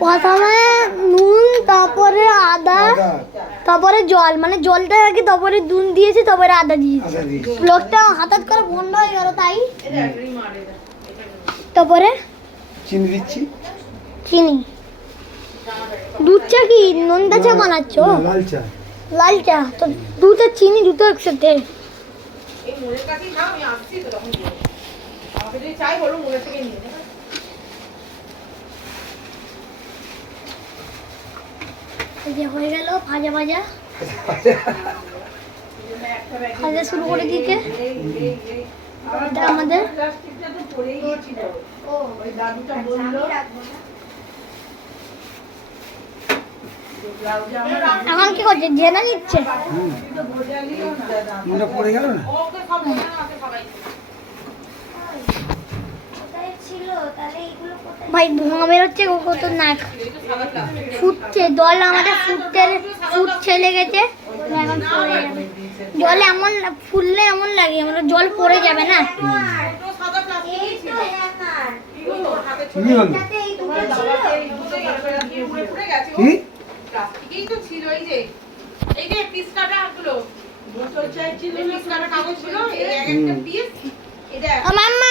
প্রথমে নুন, তারপরে আদা, তারপরে জল, মানে জলটা আগে, তারপরে নুন দিয়েছি, তারপরে আদা দিয়েছি। লোকটা হঠাৎ করে বন্ধ হয়ে গেল, তাই তারপরে চিনি দিচ্ছি। চিনি। দুধ চা কি নোনতা চা বানাচ্ছ? লাল চা। লাল চা তো দুধ আর চিনি দুটো একসাথে। এই মোড়ের কাছেই খাও, আমি আসছি তো তখন দিয়ে দেবো। আমাকে যদি চাই বলো মোড়ের থেকে নিয়ে নেবে। এই যে হয়ে গেল ভাজা ভাজা ভাজা শুরু করে দিতে। এটা আমাদের প্লাস্টিকটা তো পড়েই ছিল। ও ওই দাদুটা বললো এখন কি করছে? জেনা নিচ্ছে। নুনটা পড়ে গেল না? ওকে সব মনে আছে সবাই। ভাই ধোঁয়া বেরোচ্ছে, ও কত নাক ফুটছে, জল আমাদের ফুটছে লেগেছে, এখন পড়ে যাবে। জল এমন ফুললে এমন লাগে, মানে জল পড়ে যাবে না। চিনি হলো কি? প্লাস্টিকেই তো ছিল, এই যে পিস কাটা গুলো, বোতল চাই ছিল, পিস কাটা কাগজ ছিল, এই এক একটা পিস। এটা মাম্মা